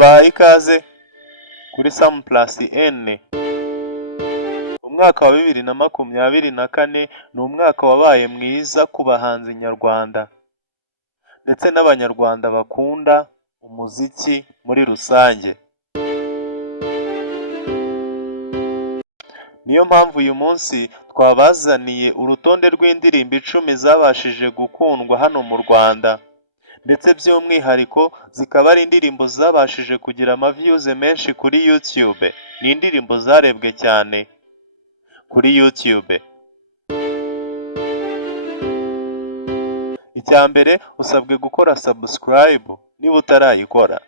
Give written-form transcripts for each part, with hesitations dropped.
Tubahaye ikaze kuri Sam Plus N. Umwaka wa 2024 ni umwaka wabaye mwiza ku bahanzi nyarwanda ndetse n'abanyarwanda bakunda umuziki muri rusange. Niyo mpamvu uyu munsi twabazaniye urutonde rw'indirimbo 10 zabashije gukundwa hano mu Rwanda, ndetse by'umwihariko zikaba ari indirimbo zabashije kugira ama-views menshi kuri YouTube. Ni indirimbo zarebwe cyane kuri YouTube. Icya mbere usabwe gukora subscribe niba utarayikora,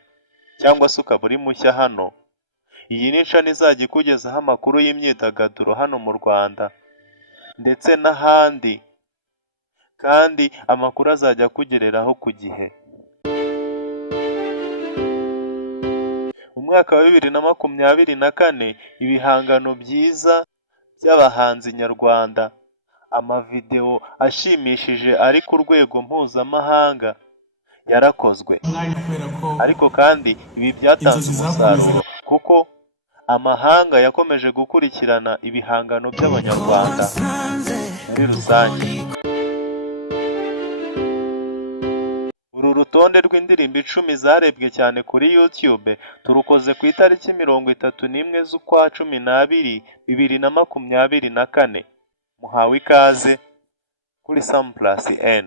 cyangwa se ukaba uri mushya hano. Iyi ni channel izajya ikugezaho amakuru y'imyidagaduro hano mu Rwanda ndetse n'ahandi, kandi amakuru azajya akugereraho ku gihe. Mu mwaka wa 2024 ibihangano byiza by'abahanzi nyarwanda, amavideo ashimishije ari ku rwego mpuzamahanga yarakozwe, ariko kandi ibi byatanze umusaruro kuko amahanga yakomeje gukurikirana ibihangano by'abanyarwanda muri rusange. Uru rutonde rw'indirimbo 10 zarebwe cyane kuri YouTube turukoze ku itariki 31 z'ukwa 12 2024. Muhawe ikaze kuri Sam Plus N.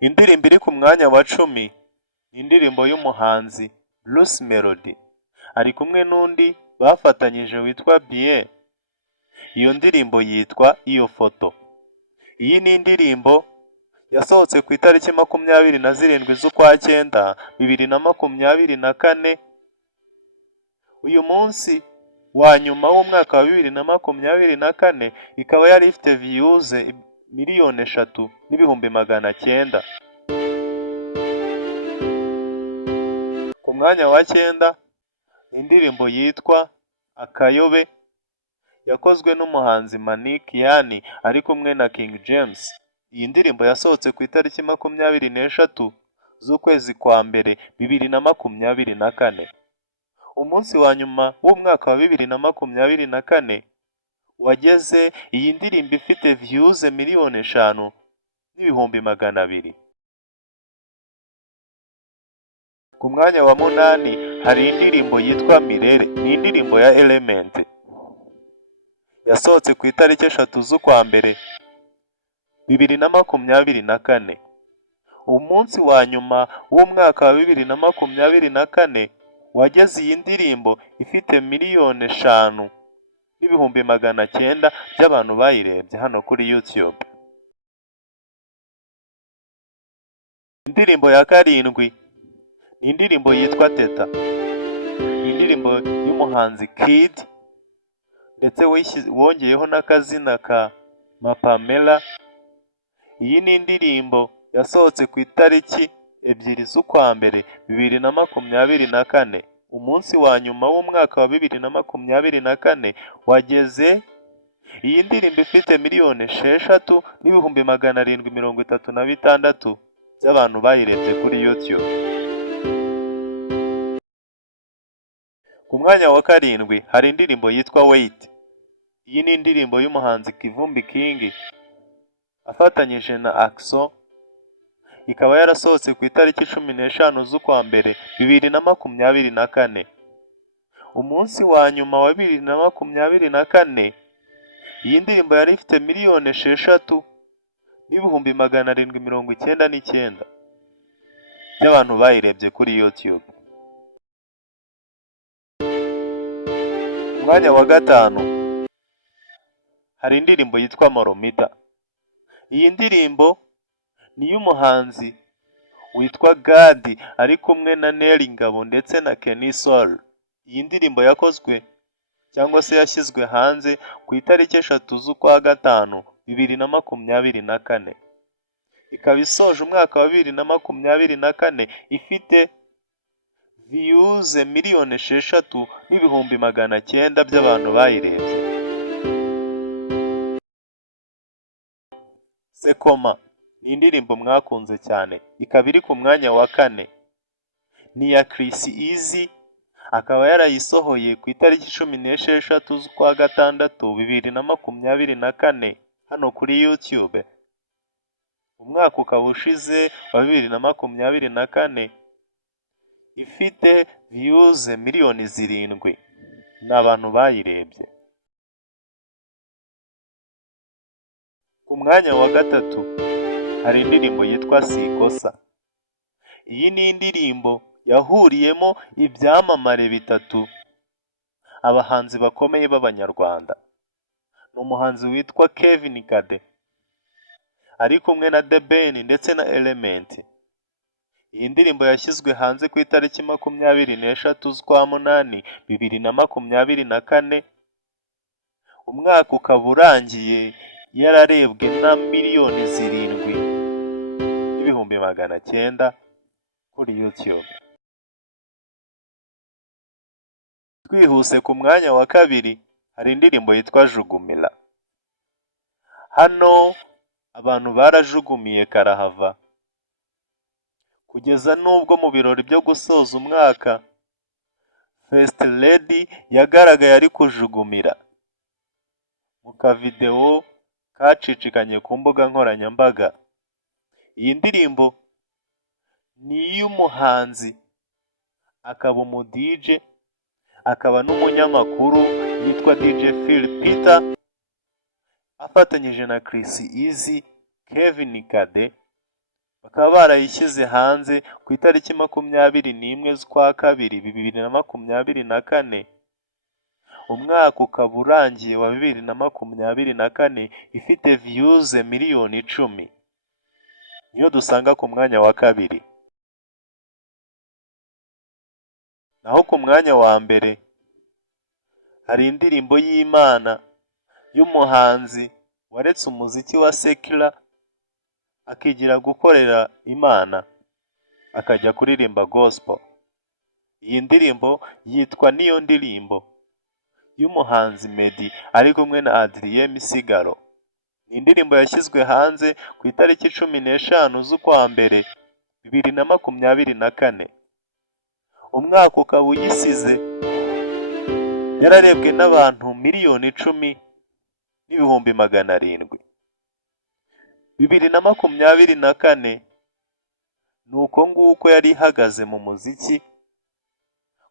Indirimbo iri ku mwanya wa 10 ni indirimbo y'umuhanzi Bruce Melody, ari kumwe n'undi bafatanyije witwa Bien. Iyo ndirimbo yitwa Iyo Foto. Iyi ni indirimbo yasohotse ku itariki 27 z'ukwa 9 2024. Uyu munsi wa nyuma w'umwaka wa 2024 ikaba yari ifite views 3,900,000. Ku mwanya wa 9 indirimbo yitwa Akayobe yakozwe n'umuhanzi Manic Yani ari kumwe na King James. Iyi ndirimbo yasohotse ku itariki 23 z'ukwezi kwa mbere 2024. Umunsi wa nyuma w'umwaka wa 2024 wageze iyi ndirimbo ifite views 5,200,000. Ku mwanya wa 8 hari indirimbo yitwa Mirere. Ni indirimbo ya Element yasohotse ku itariki 3 z'ukwa mbere 2024. Umunsi wa nyuma w'umwaka wa 2024 wageze iyi ndirimbo ifite 5,900,000 by'abantu bayirebye hano kuri YouTube. Indirimbo ya 7 ni indirimbo yitwa Teta. Indirimbo y'umuhanzi Kid ndetse wongeyeho n'akazina ka Mapamela. Iyi ni indirimbo yasohotse ku itariki 2 z'ukwa mbere 2024. Umunsi wa nyuma w'umwaka wa 2024 wageze iyi ndirimbo ifite 6,736,000 by'abantu bayirebye kuri YouTube. Ku mwanya wa 7 hari indirimbo yitwa Wait. Iyi ni indirimbo y'umuhanzi Kivumbi King afatanyije na Axo. Ikaba yarasohotse ku itariki 15 z'ukwa mbere 2024. Umunsi wa nyuma wa 2024 iyi ndirimbo yari ifite 6,799,000 by'abantu bayirebye kuri YouTube. Mwanya wa 5 hari indirimbo yitwa Moromita. Iyi ndirimbo ni y'umuhanzi witwa Gadi ari kumwe na Nelly Ngabo ndetse na Kenny Soul. Iyi ndirimbo yakozwe cyangwa se yashyizwe hanze ku itariki 3 z'ukwa 5 2024. Ikaba isoje umwaka wa 2024 ifite views 6,900,000 by'abantu bayirebye. Sekoma ni indirimbo mwakunze cyane, ikaba iri ku mwanya wa 4. Ni iya Chris Easy, akaba yarayisohoye ku itariki 16 z'ukwa gatandatu 2024 hano kuri YouTube. Umwaka ukaba ushize wa 2024 ifite views miliyoni 7 n'abantu bayirebye. Ku mwanya wa 3 hari indirimbo yitwa Sikosa. Iyi ni indirimbo yahuriyemo ibyamamare bitatu, abahanzi bakomeye b'abanyarwanda. Ni umuhanzi witwa Kevin Kade ari kumwe na The Ben ndetse na Element. Iyi ndirimbo yashyizwe hanze ku itariki 23 z'ukwa munani 2024. Umwaka ukaba urangiye yararebwe na miliyoni 7,900 kuri YouTube. Twihuse ku mwanya wa 2 hari indirimbo yitwa Jugumira. Hano abantu barajugumiye karahava, kugeza nubwo mu birori byo gusoza umwaka First Lady yagaragaye ari kujugumira mu kavideo kacicikanye ku mbuga nkoranyambaga. Iyi ndirimbo ni iy'umuhanzi akaba umu DJ akaba n'umunyamakuru yitwa DJ Phil Peter, afatanyije na Chris Easy, Kevin Kade, bakaba barayishyize hanze ku itariki 21 z'ukwa kabiri 2024. Umwaka ukaba urangiye wa 2024 ifite views miliyoni 10. Niyo dusanga ku mwanya wa 2. Naho ku mwanya wa mbere hari indirimbo y'Imana y'umuhanzi waretse umuziki wa secular akigira gukorera Imana akajya kuririmba gospel. Iyi ndirimbo yitwa Niyo Ndirimbo y'umuhanzi Meddy ari kumwe na Adrien Misigaro. Ni indirimbo yashyizwe hanze ku itariki 15 z'ukwa mbere 2024. Umwaka ukaba uyisize yararebwe n'abantu miliyoni 10,700. 2024 nuko nguko yari ihagaze mu muziki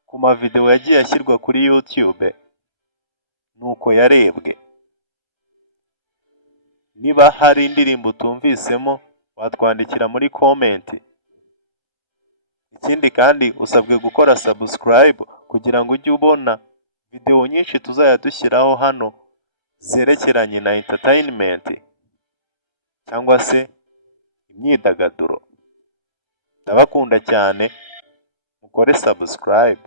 ku mavideo yagiye ashyirwa kuri YouTube, nuko yarebwe. Niba hari indirimbo utumvisemo watwandikira muri comment. Ikindi kandi usabwe gukora subscribe kugira ngo ujye ubona video nyinshi tuzajya dushyiraho hano zerekeranye na entertainment cyangwa se imyidagaduro. Ndabakunda cyane, mukore subscribe.